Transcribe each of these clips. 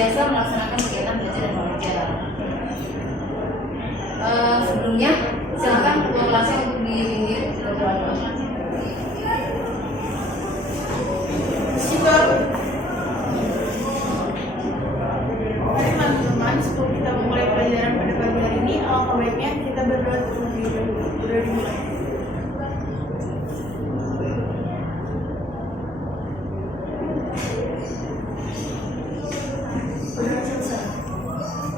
biasa melaksanakan kegiatan belajar dan mengajar. Sebelumnya silakan ketua kelasnya untuk di pinggir berdoa. Mari teman-teman, sebelum kita memulai pelajaran pada pagi hari ini, alangkah baiknya kita berdoa terlebih dahulu. Sudah dimulai.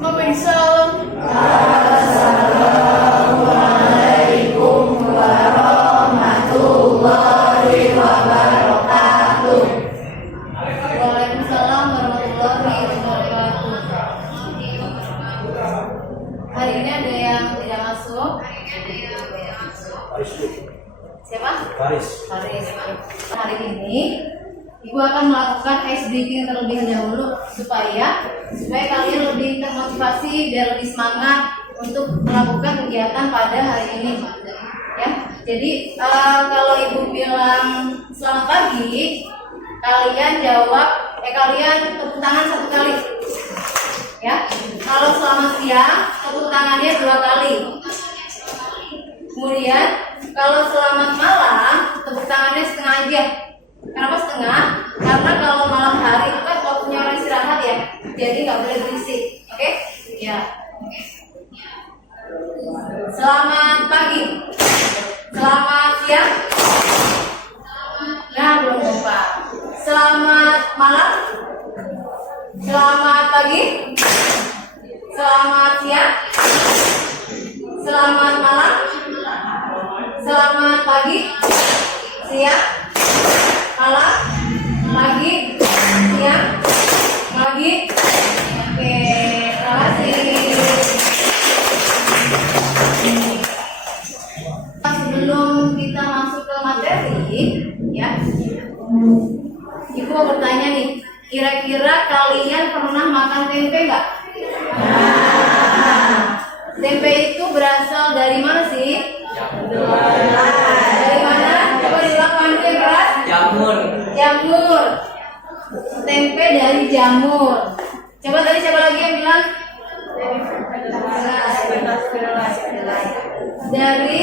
Bapak Salam. Assalamualaikum warahmatullahi wabarakatuh. Waalaikumsalam warahmatullahi wabarakatuh. Hari ini ada yang tidak masuk. Siapa? Faris. Hari ini Ibu akan melakukan ice breaking terlebih dahulu supaya kalian lebih termotivasi, biar lebih semangat untuk melakukan kegiatan pada hari ini. Ya, jadi kalau Ibu bilang selamat pagi, kalian tepuk tangan 1 kali. Ya, kalau selamat siang, tepuk tangannya 2 kali. Kemudian kalau selamat malam, tepuk tangannya setengah aja. Kenapa setengah? Karena kalau malam hari itu kan waktunya orang istirahat ya, jadi nggak boleh berisik. Oke? Ya. Selamat pagi. Selamat siang. Nah, belum lupa. Selamat malam. Selamat pagi. Selamat siang. Selamat malam. Selamat pagi. Siang. Malam, pagi, siang, pagi. Oke, terima kasih. Sebelum kita masuk ke materi, ya, Ibu mau bertanya nih, kira-kira kalian pernah makan tempe nggak? Tempe itu berasal dari mana sih? Dari mana? Coba dilakukan keras. Jamur. Tempe dari jamur. Coba tadi siapa lagi yang bilang? Dari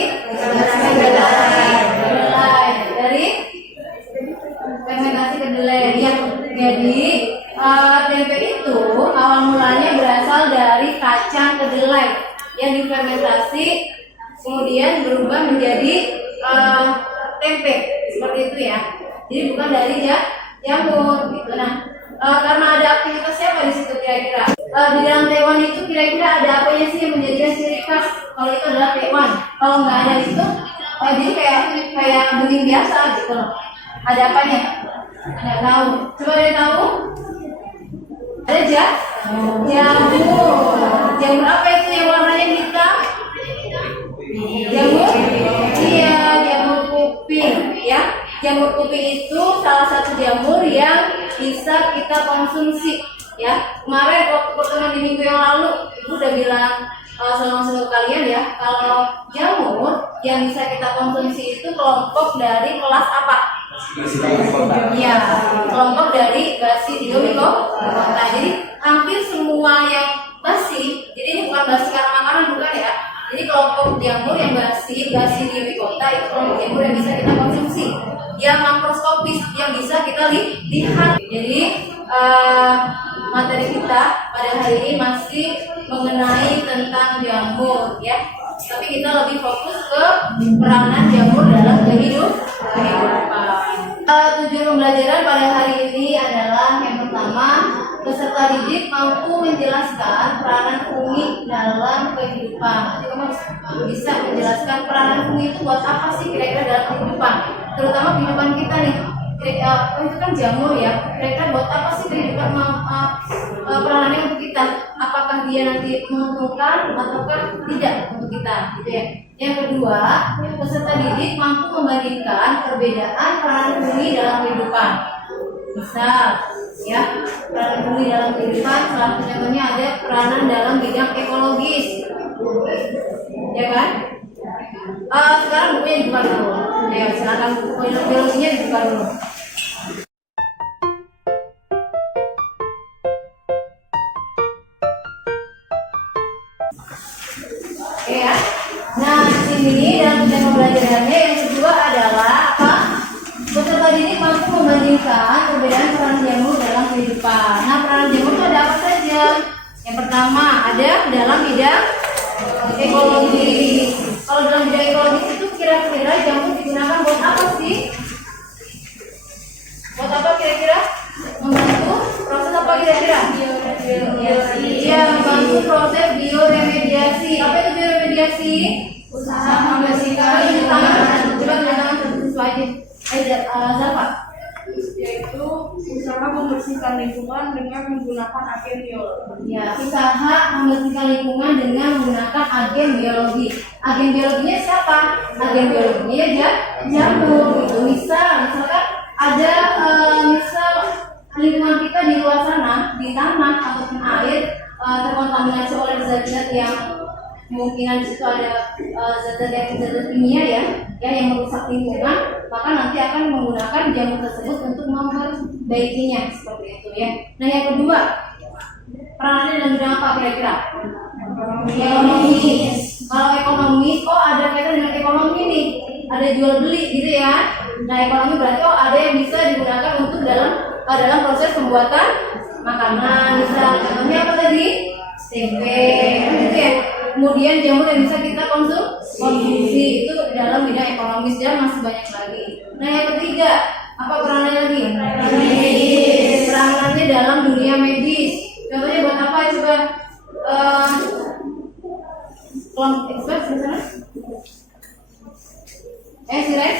fermentasi kedelai. Ya. Jadi tempe itu awal mulanya berasal dari kacang kedelai yang difermentasi kemudian berubah menjadi tempe seperti itu ya. Jadi bukan dari jamur gitu. Nah, karena ada aktivitas siapa di situ kira-kira? Di dalam Taiwan itu kira-kira ada apa sih yang menjadikan ciri khas? Kalau itu adalah Taiwan. Kalau nggak ada itu, jadi kayak bening biasa gitu loh. Ada apanya? Nggak tahu. Coba ada yang tahu? Ada jamur. Jamur apa itu yang warnanya hitam? Jamur? Iya, jamur kuping ya. Jamur kuping itu salah satu jamur yang bisa kita konsumsi ya. Kemarin waktu pertemuan di minggu yang lalu Ibu udah bilang sama seluruh kalian ya, kalau jamur yang bisa kita konsumsi itu kelompok dari kelas apa? Iya, kelompok dari Basidiomycota. Jadi hampir semua yang basi, jadi ini bukan basi karena makanan bukan ya. Jadi kelompok jamur yang Basidiomycota itu kelompok jamur yang bisa kita konsumsi, yang makroskopis, yang bisa kita lihat. Jadi materi kita pada hari ini masih mengenai tentang jamur ya. Tapi kita lebih fokus ke peranan jamur dalam kehidupan. Tujuan pembelajaran pada hari ini adalah yang pertama, peserta didik mampu menjelaskan peranan fungi dalam kehidupan. Jadi kamu harus bisa menjelaskan peranan fungi itu buat apa sih kira-kira dalam kehidupan, terutama kehidupan kita nih. Itu kan jamur ya. Kira-kira buat apa sih kehidupan peranannya untuk kita? Apakah dia nanti menguntungkan ataukah tidak untuk kita? Gitu ya. Yang kedua, peserta didik mampu membandingkan perbedaan peranan fungi dalam kehidupan. Misal, ya, peranan fungi dalam kehidupan, salah satu contohnya ada peranan dalam bidang ekologis, ya kan? Sekarang bukunya dibuka dulu. Ya, silakan buku biologinya dibuka dulu. Yang pertama ada dalam bidang ekologi. Kalau dalam bidang ekologi itu kira-kira jamur digunakan buat apa sih? Buat apa kira-kira? Membantu proses apa kira-kira? Bioremediasi. Iya, membantu proses bioremediasi. Apa itu bioremediasi? Usaha membersihkan lingkungan. Coba tangan sesuai Zalfa. Yaitu usaha membersihkan lingkungan dengan menggunakan agen biologi. Ya, usaha membersihkan lingkungan dengan menggunakan agen biologi. Agen biologinya siapa? Agen biologinya ya jamur. Itu misalkan ada misal lingkungan kita di luar sana, di tanah ataupun air terkontaminasi oleh zat-zat yang kemungkinan di situ ada zat-zat kimia ya yang merusak lingkungan, maka nanti akan menggunakan jamur tersebut untuk memperbaikinya seperti itu ya. Nah yang kedua, peranannya dalam bidang apa kira-kira? Ekonomi. Kalau ekonomi, ada kaitan dengan ekonomi nih, ada jual beli gitu ya. Nah ekonomi berarti ada yang bisa digunakan untuk dalam proses pembuatan makanan. Misal contohnya apa tadi? Tempe, gitu ya. Kemudian jamur yang bisa kita konsumsi itu dalam bidang ekonomis, dan masih banyak lagi. Nah yang ketiga, apa peranannya lagi? Medis. Peranannya dalam dunia medis. Contohnya buat apa ya coba? Kelompok expert di sana? Siren?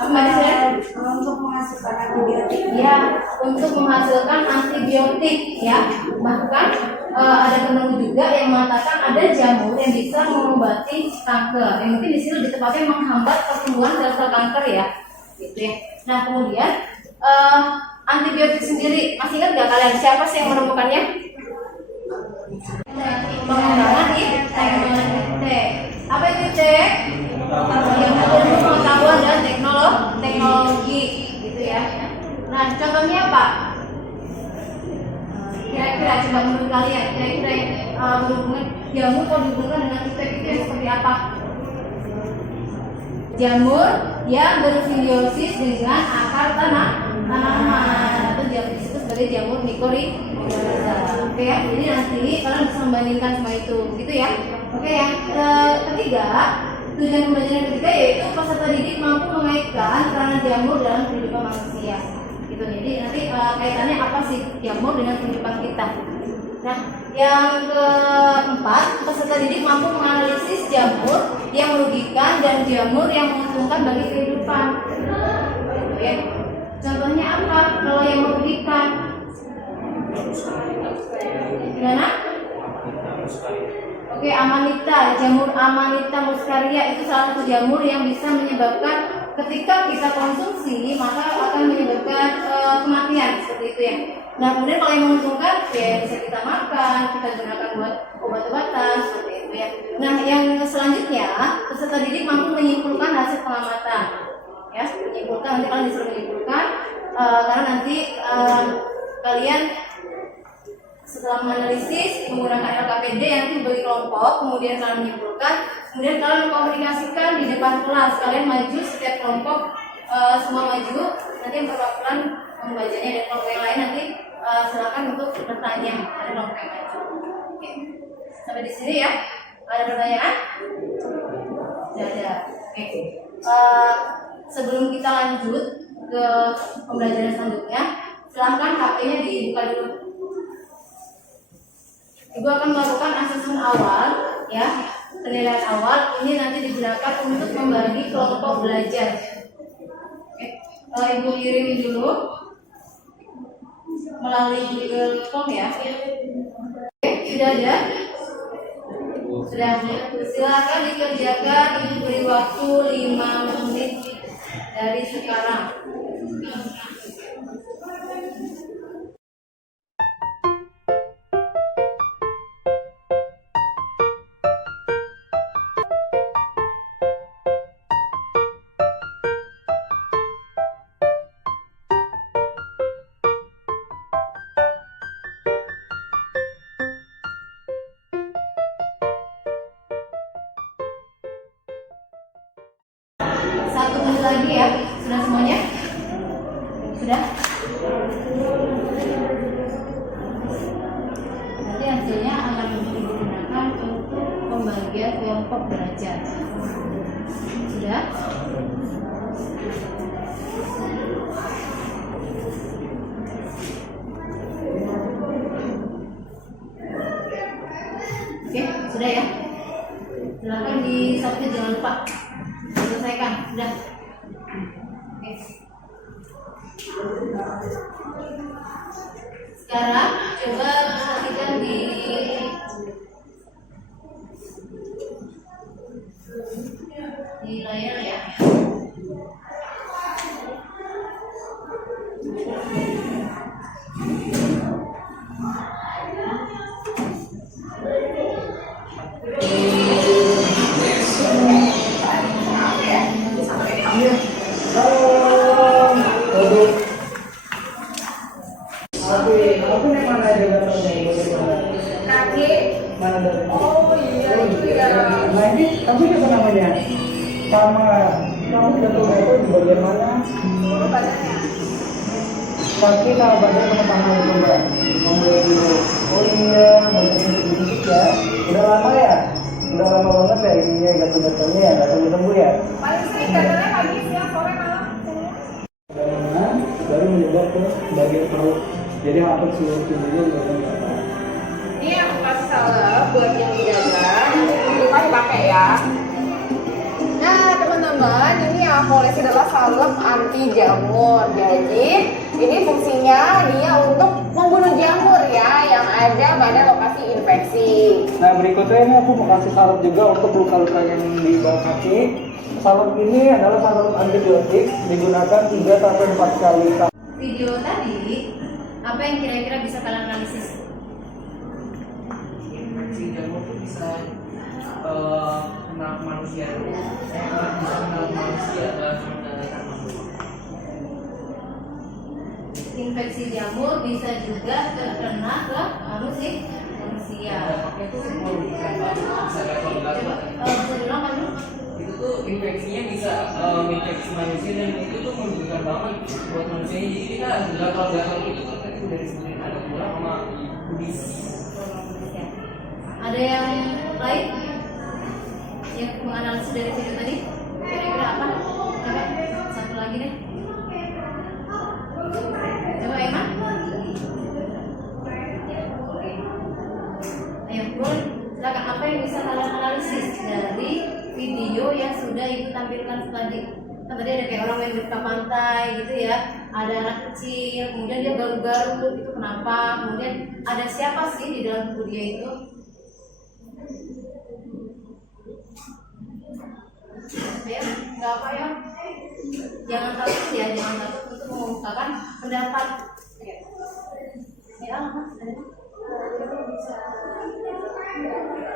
Apa ada Siren? Untuk menghasilkan antibiotik. Ya, untuk menghasilkan antibiotik ya. Bahkan ada penemu juga yang mengatakan ada jamur yang bisa mengobati kanker. Yang mungkin di sini lebih tepatnya menghambat pertumbuhan sel-sel kanker ya. Gitu ya. Nah kemudian antibiotik sendiri, masih ingat nggak kalian siapa sih yang menemukannya? Pengembangan IT. Apa itu IT? Yang ilmu pengetahuan dan teknologi gitu ya. Nah contohnya apa? Kira-kira coba menurut kalian, kira-kira berhubungan jamur kalau dihubungkan dengan itu yang seperti apa? Jamur yang bersimbiosis dengan akar tanaman atau jamur disebut sebagai jamur mikorizal. Oke ya, jadi nanti kalian bisa membandingkan sama itu, gitu ya. Oke, yang ketiga, tujuan pembelajaran ketiga yaitu peserta didik mampu mengaitkan peranan jamur dalam kehidupan manusia. Gitu. Jadi nanti kaitannya apa sih jamur dengan kehidupan kita. Nah, yang keempat, peserta didik mampu menganalisis jamur yang merugikan dan jamur yang menguntungkan bagi kehidupan. Gitu ya. Contohnya apa? Kalau yang merugikan, gimana? Oke, Amanita, jamur Amanita muscaria itu salah satu jamur yang bisa menyebabkan ketika kita konsumsi maka akan menyebabkan kematian seperti itu ya. Nah kemudian kalau yang menguntungkan ya bisa kita makan, kita gunakan buat obat-obatan seperti itu ya. Nah yang selanjutnya peserta didik mampu menyimpulkan hasil pengamatan ya, menyimpulkan, nanti kalian disuruh menyimpulkan karena nanti kalian setelah menganalisis menggunakan LKPD yang dibagi kelompok, kemudian kalian menyimpulkan, kemudian kalian mengkomunikasikan di depan kelas, kalian maju setiap kelompok semua maju, nanti yang perwakilan membacanya dan kelompok yang lain nanti silakan untuk bertanya pada kelompok yang maju. Oke. Sampai di sini ya. Ada pertanyaan? Tidak ada. Oke. Sebelum kita lanjut ke pembelajaran selanjutnya, silakan HP-nya dibuka dulu. Ibu akan melakukan asesmen awal, ya, penilaian awal. Ini nanti digunakan untuk membagi kelompok belajar. Oke. Ibu kirim dulu melalui Google Form ya. Oke, sudah ada? Sudah. Silakan dikerjakan. Ibu beri waktu 5 menit dari sekarang. Satu menit lagi ya. Sudah semuanya? Sudah? Nanti hasilnya akan kelompok derajat. Sudah? Oke, sudah ya? Silakan disubmit, jangan lupa selesaikan. Sudah. Oke. Sekarang coba perhatikan di layar ya. Nah ini kamu siapa namanya? Sama kamu jatuh-jatuh di bagian mana? Kaki sama badan sama tangan itu mbak. Kamu dulu. Oh iya, banyak sedikit ya. Udah lama ya? Udah lama banget ya ininya jatuh-jatuhnya ya, nggak tunggu-tunggu ya? Paling sering katanya pagi, siang, sore, malam. Karena baru menyebar ke bagian perut. Jadi hampir seluruh tubuhnya juga. Ini aku kasih salep buat yang di dada, lupa dipakai ya. Nah teman-teman, ini yang aku olesi adalah salep anti jamur. Jadi ini fungsinya dia untuk membunuh jamur ya yang ada pada lokasi infeksi. Nah berikutnya ini aku mau kasih salep juga untuk luka-luka yang di bawah kaki. Salep ini adalah salep antibiotik, digunakan 3-4 kali. Video tadi, apa yang kira-kira bisa kalian analisis? Si jamur tuh bisa kena manusia, bisa kena manusia karena Infeksi jamur bisa juga terkena ke manusia. itu merugikan banget, bisa level Coba bisa diulang kan dulu? itu tuh infeksinya bisa infeksi manusia dan itu tuh merugikan banget buat manusia. Jadi kita gatal-gatal itu kan tadi udah disebutin ada kurang sama kudis. Ada yang lain yang menganalisis dari video tadi? Kira-kira apa? Coba satu lagi deh. Coba Emma. Ayo, boleh. Silakan, apa yang bisa kalian analisis dari video yang sudah ibu tampilkan tadi? Kan tadi ada kayak orang main ke pantai gitu ya, ada anak kecil, kemudian dia garuk-garuk, itu kenapa? Kemudian ada siapa sih di dalam tubuh dia itu? Ya, nggak apa ya, jangan takut ya, jangan takut untuk mengungkapkan pendapat. Ya, mas, ada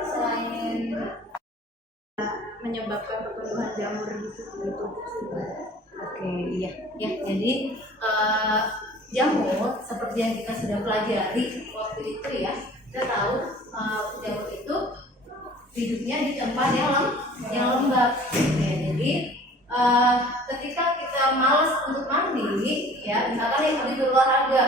selain Menyebabkan pertumbuhan jamur gitu. Oke, iya, ya. Jadi jamur seperti yang kita sudah pelajari waktu itu ya, kita tahu jamur itu hidupnya di tempat yang lembab. Ya, jadi ketika kita malas untuk mandi, ya misalkan nih habis olahraga,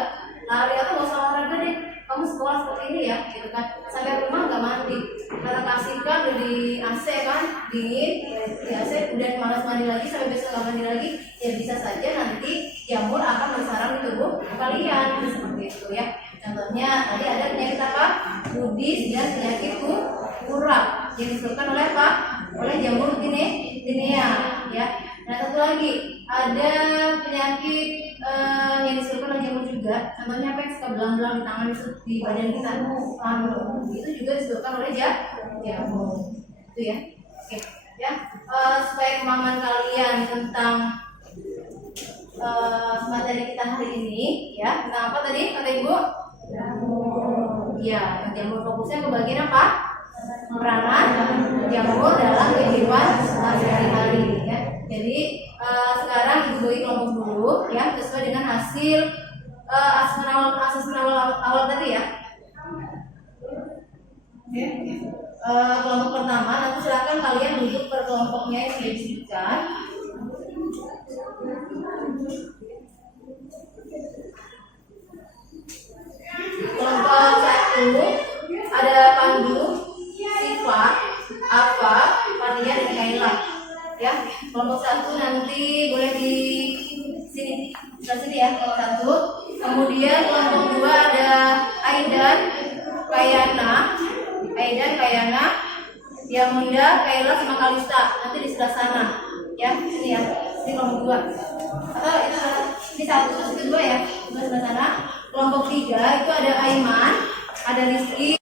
lari atau nggak usah olahraga deh, kamu sekolah seperti ini ya, gitu kan, sampai rumah nggak mandi, karena kasihkan udah di AC kan, dingin, di AC, udah malas mandi lagi sampai besok nggak mandi lagi, ya bisa saja nanti jamur akan bersarang di tubuh kalian, seperti itu ya. Contohnya tadi ada penyakit apa? Kudis dan penyakit kurap yang disebabkan oleh apa? Oleh jamur tinea ya. Nah satu lagi ada penyakit yang disebabkan oleh jamur juga. Contohnya apa yang suka belang-belang di tangan di badan kita? Itu juga disebabkan oleh jamur. Itu ya. Oke ya. Supaya pemahaman kalian tentang materi kita hari ini ya, tentang apa tadi kata ibu? Ya, jamur fokusnya ke bagian apa? Peranan jamur dalam kehidupan sehari-hari ya. Jadi sekarang ibu bagi kelompok dulu ya, sesuai dengan hasil asesmen awal tadi ya. Oke. Kelompok pertama, nanti silakan kalian duduk per kelompoknya yang sudah disebutkan. Kelompok 1 ada Pandu, Siva, Afa, sebelah sini ya, kelompok 1. Kemudian kelompok 2 ada Aidan, Kayana, Diamunda, Kayla sama Kalista. Nanti di sebelah sana. Ya, sini ya. Ini kelompok 2. Atau ini 1 terus itu 2 ya. Sebelah sana. Kelompok 3 itu ada Aiman, ada Rizky.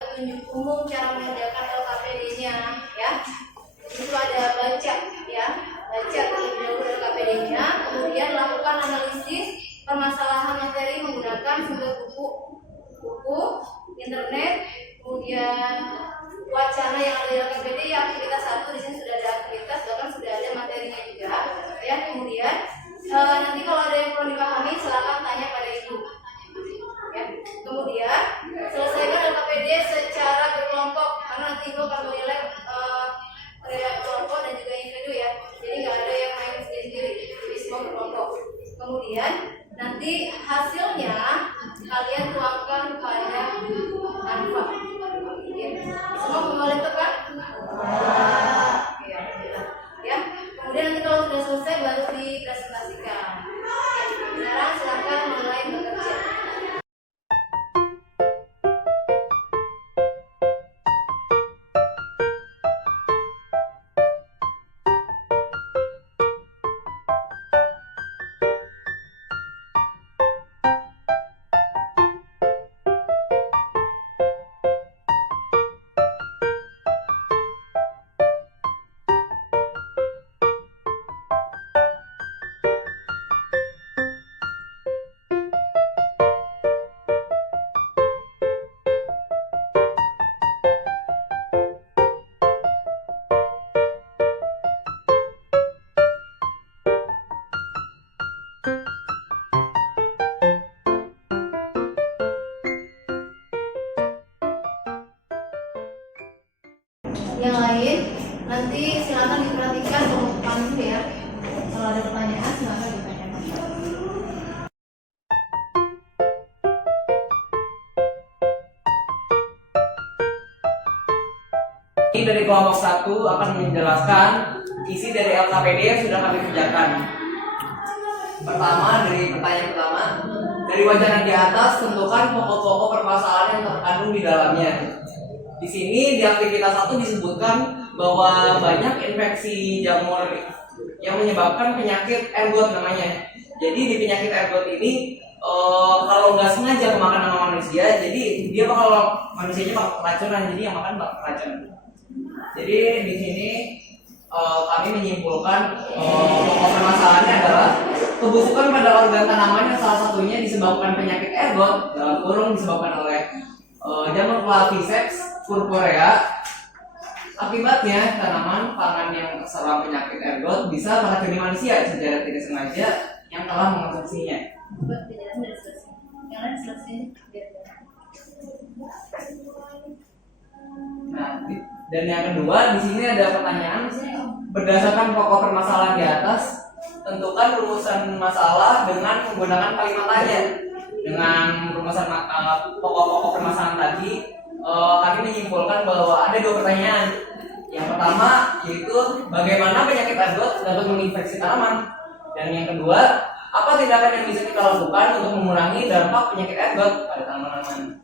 Petunjuk umum cara mengerjakan LKPD-nya ya. Itu ada baca ya. Baca terlebih dahulu LKPD-nya, kemudian lakukan analisis permasalahan materi menggunakan sumber buku, internet, kemudian wacana yang ada di LKPD ya. Aktivitas 1 di sini sudah ada aktivitas, bahkan sudah ada materinya juga ya. Kemudian nanti kalau ada yang perlu dipahami silakan tanya pada ibu ya. Kemudian selesaikan LKPD secara berkelompok karena nanti ibu akan menilai kelompok dan juga individu ya. Jadi nggak ada yang main sendiri-sendiri, jadi semua berkelompok. Kemudian nanti hasilnya kalian tuangkan pada Canva. Ya. Semua mengenal laptop kan? Ya. Kemudian nanti kalau sudah selesai baru dipresentasikan. Ya. Sekarang silakan mulai bekerja. Yang lain nanti silakan diperhatikan pengumuman dulu ya. Kalau ada pertanyaan silakan ditanyakan. Ini dari kelompok 1 akan menjelaskan isi dari LKPD yang sudah kami kerjakan. Pertama, dari pertanyaan pertama, dari wacana di atas tentukan pokok-pokok permasalahan yang terkandung di dalamnya. Di sini di aktivitas 1 disebutkan bahwa banyak infeksi jamur yang menyebabkan penyakit ergot namanya. Jadi di penyakit ergot ini kalau nggak sengaja kemakan sama manusia, jadi dia manusianya bakal keracunan, jadi yang makan bakal keracunan. Jadi di sini kami menyimpulkan pokok permasalahannya adalah kebusukan pada organ tanaman yang salah satunya disebabkan penyakit ergot dalam kurung disebabkan oleh jamur Claviceps purpurea. Akibatnya tanaman pangan yang terserang penyakit ergot bisa meracuni manusia secara tidak sengaja yang telah mengonsumsinya. Nah, dan yang kedua di sini ada pertanyaan berdasarkan pokok permasalahan di atas tentukan rumusan masalah dengan menggunakan kalimat tanya. Dengan rumusan pokok-pokok permasalahan tadi kami menyimpulkan bahwa ada 2 pertanyaan. Yang pertama yaitu bagaimana penyakit ergot dapat menginfeksi tanaman, dan yang kedua apa tindakan yang bisa kita lakukan untuk mengurangi dampak penyakit ergot pada tanaman-tanaman.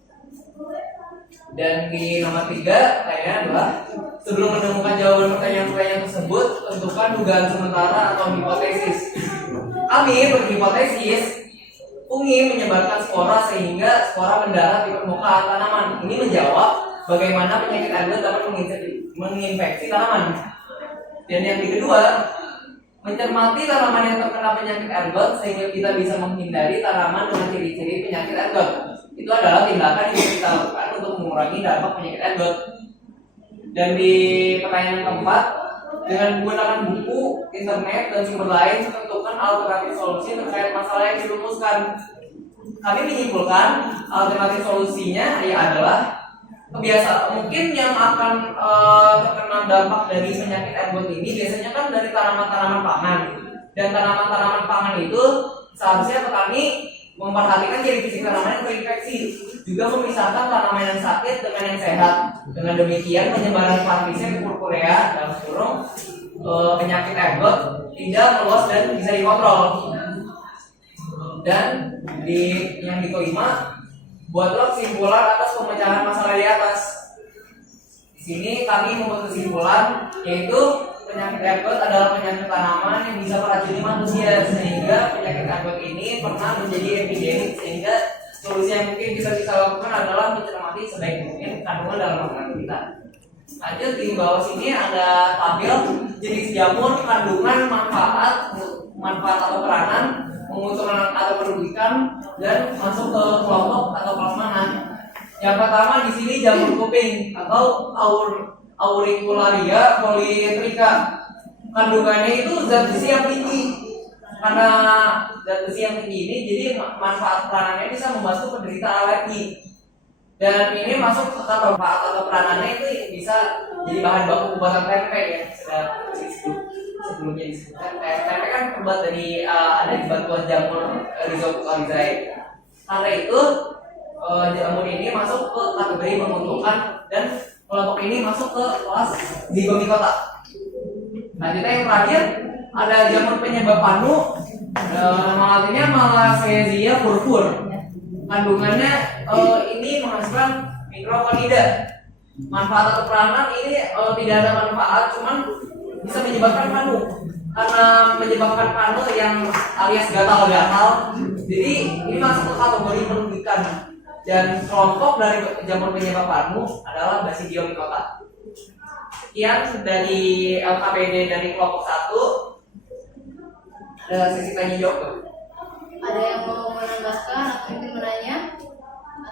Dan di nomor 3 pertanyaan adalah sebelum menemukan jawaban pertanyaan-pertanyaan tersebut tentukan dugaan sementara atau hipotesis. Kami berhipotesis fungi menyebarkan spora sehingga spora mendarat di permukaan tanaman. Ini menjawab bagaimana penyakit ergot dapat menginfeksi tanaman. Dan yang kedua, mencermati tanaman yang terkena penyakit ergot sehingga kita bisa menghindari tanaman dengan ciri-ciri penyakit ergot. Itu adalah tindakan yang bisa kita lakukan untuk mengurangi dampak penyakit ergot. Dan di pertanyaan keempat, dengan menggunakan buku, internet, dan sumber lain tentukan alternatif solusi terkait masalah yang dirumuskan. Kami menyimpulkan alternatif solusinya adalah kebiasaan mungkin yang akan terkena dampak dari penyakit ergot ini biasanya kan dari tanaman-tanaman pangan. Dan tanaman-tanaman pangan itu seharusnya petani memperhatikan ciri fisik tanaman yang terinfeksi, juga memisahkan tanaman yang sakit dengan yang sehat. Dengan demikian penyebaran Parkinson purpurea dalam kurung penyakit ergot tidak meluas dan bisa dikontrol. Dan yang kelima, buatlah kesimpulan atas pemecahan masalah di atas. Di sini kami membuat kesimpulan yaitu penyakit ergot adalah penyakit tanaman yang bisa meracuni manusia, sehingga penyakit ergot ini pernah menjadi epidemik, sehingga solusi yang mungkin bisa kita lakukan adalah mencermati sebaik mungkin kandungan dalam makanan kita. Lanjut, di bawah sini ada tabel jenis jamur, kandungan, manfaat atau peranan, menguntungkan atau merugikan, dan masuk ke kelompok atau kelas mana. Yang pertama di sini jamur kuping atau Auricularia polytricha. Kandungannya itu zat besi yang tinggi. Karena zat besi yang tinggi ini, jadi manfaat peranannya bisa membantu penderita alergi. Dan ini masuk ke manfaat atau peranannya itu bisa jadi bahan baku pembuatan tempe ya. Sebelumnya disebutkan tempe kan terbuat dari ada bantuan jamur Rhizophyllaceae. Karena itu jamur ini masuk ke kategori menguntungkan, dan kelompok ini masuk ke kelas Zygomicota. Selanjutnya yang terakhir ada jamur penyebab panu, nama artinya Malassezia purpur. Kandungannya ini menghasilkan mikrokonida. Manfaat atau peranan ini tidak ada manfaat, cuman bisa menyebabkan panu. Karena menyebabkan panu yang alias gatal-gatal, jadi ini masuk ke kategori merugikan. Dan kelompok dari jamur penyebab panu adalah Basidiomycota. Sekian dari LKPD dari kelompok 1. Ada sesi tanya jawab. Ada yang mau menambahkan atau mungkin menanya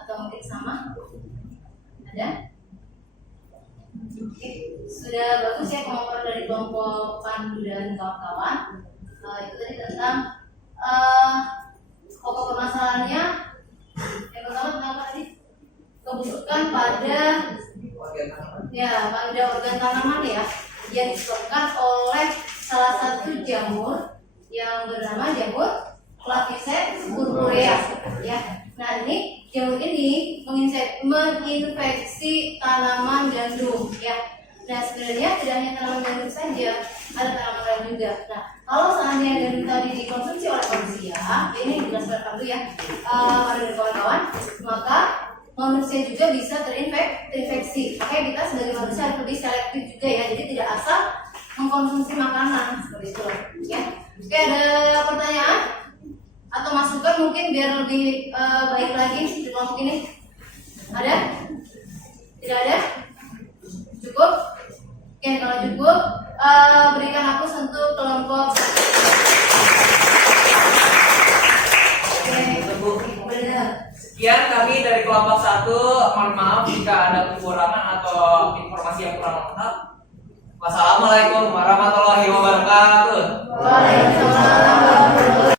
atau mungkin sama? Ada? Oke, sudah bagus ya pemaparan dari kelompok Pandu dan kawan-kawan. Itu tadi tentang pokok permasalahannya. Yang pertama tentang apa tadi? Kebusukan pada organ tanaman ya, yang disebabkan oleh salah satu jamur yang bernama jamur Claviceps purpurea ya. Nah, ini jamur ini menginfeksi tanaman gandum ya. Nah, sebenarnya tidak hanya tanaman gandum saja, ada tanaman lain juga. Nah, kalau seandainya gandum tadi dikonsumsi oleh manusia, ini dijelaskan dulu ya, pada kawan-kawan, maka manusia juga bisa terinfeksi. Makanya kita sebagai manusia harus lebih selektif juga ya, jadi tidak asal mengkonsumsi makanan seperti itu ya. Oke, ada pertanyaan atau masukan mungkin biar lebih baik lagi di kelompok ini? Ada? Tidak ada? Cukup? Oke, kalau cukup berikan hapus untuk kelompok. Oke, sekian kami dari kelompok 1. Mohon maaf jika ada kekurangan atau informasi yang kurang lengkap. Wassalamualaikum warahmatullahi wabarakatuh. Waalaikumsalam warahmatullahi.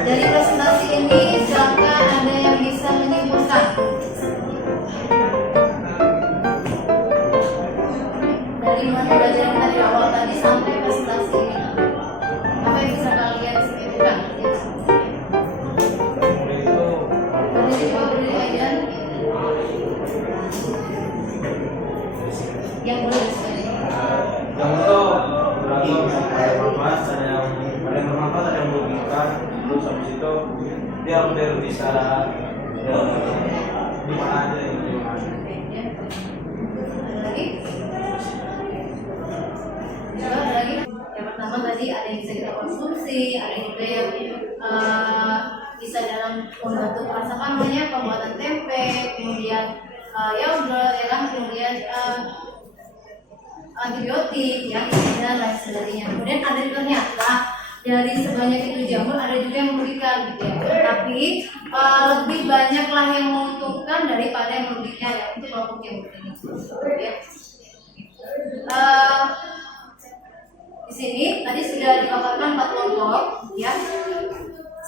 Dari presentasi ini, silakan ada yang bisa menyimpulkan. gimana pembelajaran dari awal tadi sampai presentasi ini? Apa yang bisa kalian sebutkan? Berdiri aja. Yang boleh sekali. Yang itu beragam, ada bermanfaat, ada yang bermanfaat, ada yang merugikan. Terus habis itu dia udah bisa di mana aja itu. Lagi? Ada lagi? Yang pertama tadi ada yang bisa kita konsumsi, ada juga yang bisa dalam membantu pembuatan tempe, kemudian yogurt, ya kan, kemudian antibiotik, ya, dan lain sebagainya. Kemudian ada juga ternyata dari sebanyak itu jamur ada juga yang merugikan, gitu ya. Tapi lebih banyaklah yang menguntungkan daripada yang merugikan, ya, untuk kelompok jamur ini. Ya. Di sini tadi sudah dipaparkan 4 kelompok, ya.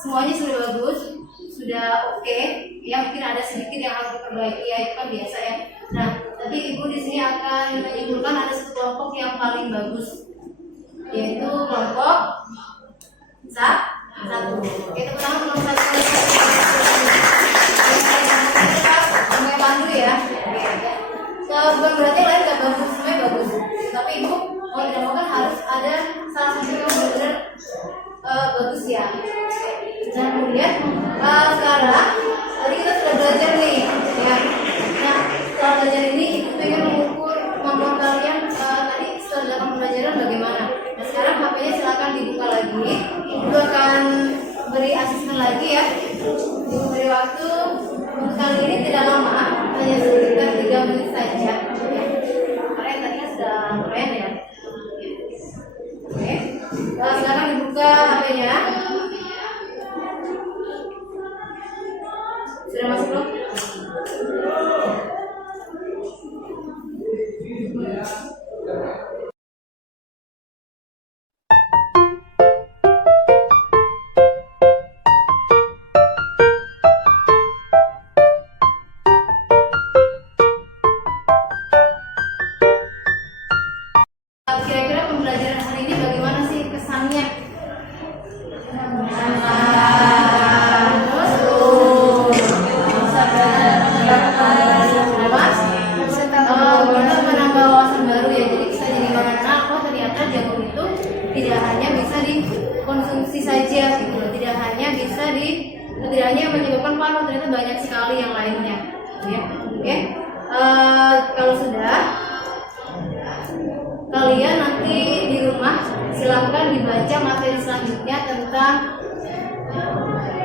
Semuanya sudah bagus, sudah oke. Ya, mungkin ada sedikit yang harus diperbaiki, ya, itu kan biasa, ya. Nah, tadi Ibu di sini akan menyimpulkan ada satu kelompok yang paling bagus, yaitu kelompok 1. Itu pertama kelompok 1. Semuanya pandu, ya. Bukan berarti lain nggak bagus, semuanya bagus. Tapi Ibu kalau dinamakan harus ada salah satu yang benar-benar bagus, ya. Nah, kemudian sekarang tadi kita sudah belajar nih, ya. Nah, setelah belajar ini Ibu pengen mengukur kemampuan kalian tadi setelah dalam pembelajaran bagaimana. Nah, sekarang HP-nya silakan dibuka lagi. Ibu akan beri asesmen lagi, ya. Ibu beri waktu untuk kali ini tidak lama, hanya sekitar 3 menit saja. Karena tadinya sudah keren, ya. Oke. Sekarang dibuka HP-nya. Sudah masuk belum? Kira-kira pembelajaran hari ini bagaimana sih kesannya? Menambah wawasan baru, ya. Jadi bisa jadi mengenal, oh ternyata jamur itu tidak hanya bisa dikonsumsi saja, gitu. Tidak hanya menyebabkan paru, ternyata banyak sekali yang lainnya, ya. Oke. Kalau sudah, kalian nanti di rumah silahkan dibaca materi selanjutnya tentang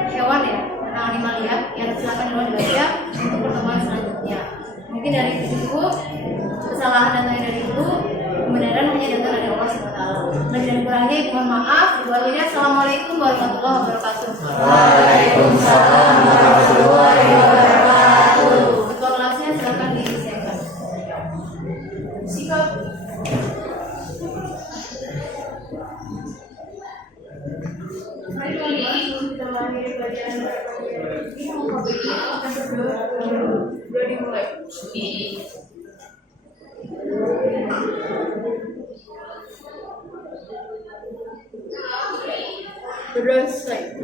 hewan, ya, tentang animalia, yang silahkan dibaca untuk pertemuan selanjutnya. Mungkin dari Ibu, kesalahan datanya dari Ibu, kebenaran hanya datang dari Allah SWT. Lebih dan kurangnya Ibu mohon maaf. Ibu akhirnya Assalamualaikum warahmatullahi wabarakatuh. Waalaikumsalam warahmatullahi wabarakatuh. Ketua kelasnya silahkan disiapkan. Sikap. Mari teman-teman, sebelum kita mengakhiri pelajaran ini mau KBI akan berdua dimulai. Berdua selesai.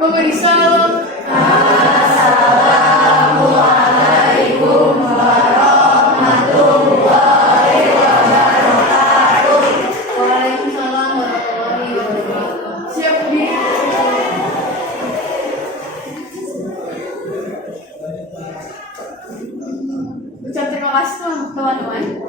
Memberi salam. Assalamualaikum warahmatullahi wabarakatuh. Waalaikumsalam warahmatullahi wabarakatuh. Siap berdiri. Ucap terima kasih teman-teman.